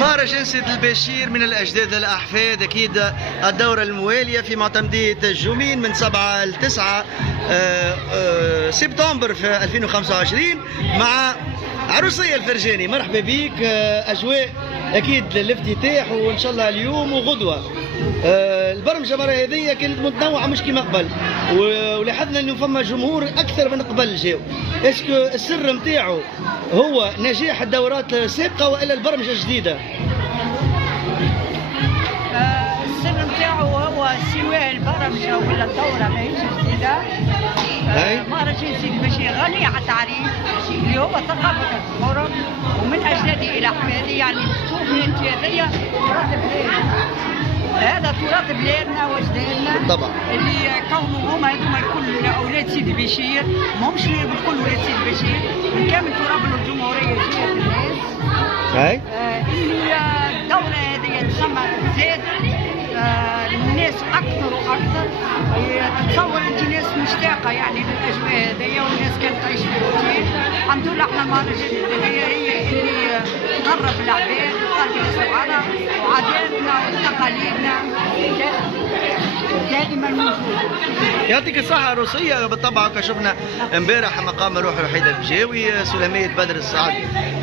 مهرجان سيد البشير من الأجداد للأحفاد، أكيد الدورة الموالية في معتمدية الجومين من 7 ل 9 سبتمبر في 2025 مع عروسية الفرجاني. مرحبا بك. أجواء أكيد الافتتاح وإن شاء الله اليوم وغدوة. البرمجة مرة هذه كانت متنوعة مش كما قبل، ولاحظنا انه فما جمهور اكثر من قبل جاو. اسكو السر نتاعو هو نجاح الدورات السابقة والا البرمجة الجديدة؟ السر نتاعو هو سواء البرمجة ولا الدورة ماهيش جديدة. مهرجان سيدي البشير غني على التعريف اللي هو ثقافة القرب ومن أجدادي إلى أحفادي. يعني تشوفي أنت هذيا تراث بلادنا، هذا تراث بلادنا واجدادنا طبعا، اللي كونوا هما هذوما الكل أولاد سيدي البشير، ماهمش بالكل ولاد سيدي البشير، من كامل تراب الجمهورية جات الناس. اللي الدورة هذه تسمى زاد الناس أكثر وأكثر. تصور أنت ناس مشتاقة يعني للأجواء هذيا، والناس كانت تعيش في روتين. الحمد لله احنا المهرجان هي اللي تقرب العباد وتقرب الناس لبعضها، وعاداتنا وتقاليدنا دائما موجودة. يعطيك الصحة. عروسية بالطبع كشفنا امبارح مقام الروح الوحيدة البجاوي سلامية بدر السعد.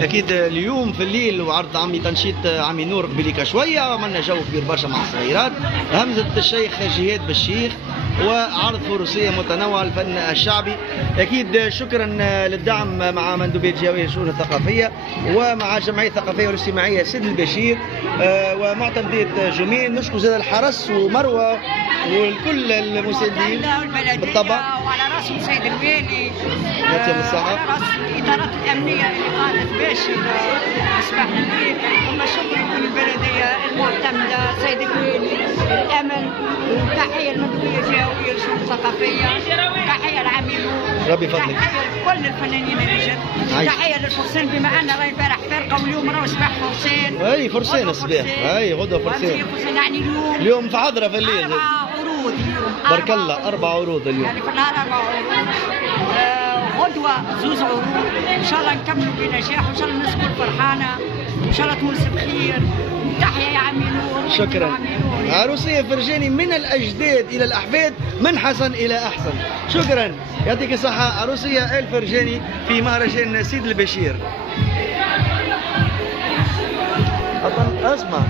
أكيد اليوم في الليل وعرض عمي تنشيط عمي نور قبليك شوية، عملنا جو كبير برشا مع الصغيرات، همزة الشيخ جهاد بالشيخ، وعرض فروسية متنوعة الفن الشعبي. أكيد شكرا للدعم مع مندوبية جهوية للشؤون الثقافية ومع الجمعية الثقافية والاجتماعية سيد البشير ومعتمدية جومين. نشكر زاد الحرس ومروة والكل المساندين بالطبع، وعلى راسهم سيد الوالي، يعطيهم الصحة، على راس الإدارات الأمنية اللي قامت باش يسمح لي. ثم شكر لكل البلدية المعتمدة سيد الوالي الأمن، وتحية المندوبية الجهوية للشؤون الثقافية، تحية لعميلو، ربي يفضلك، تحية لكل الفنانين اللي جات، تحية للفرسان بما أن راهي البارح فرقة واليوم راهو صباح فرسان. أي فرسان الصباح، أي غدوة فرسان. يعني اليوم في حضرة في الليل 4 عروض اليوم. بارك الله 4 عروض اليوم. يعني في النهار 4 عروض، غدوة 2 عروض. إن شاء الله نكملوا بنجاح وإن شاء الله الناس تكون فرحانة وإن شاء الله تونس بخير. تحية يا عمي نور. شكرا. عروسية فرجاني من الأجداد إلى الأحفاد، من حسن إلى أحسن. شكرا، يعطيك الصحة. عروسية الفرجاني في مهرجان سيد البشير. أسمع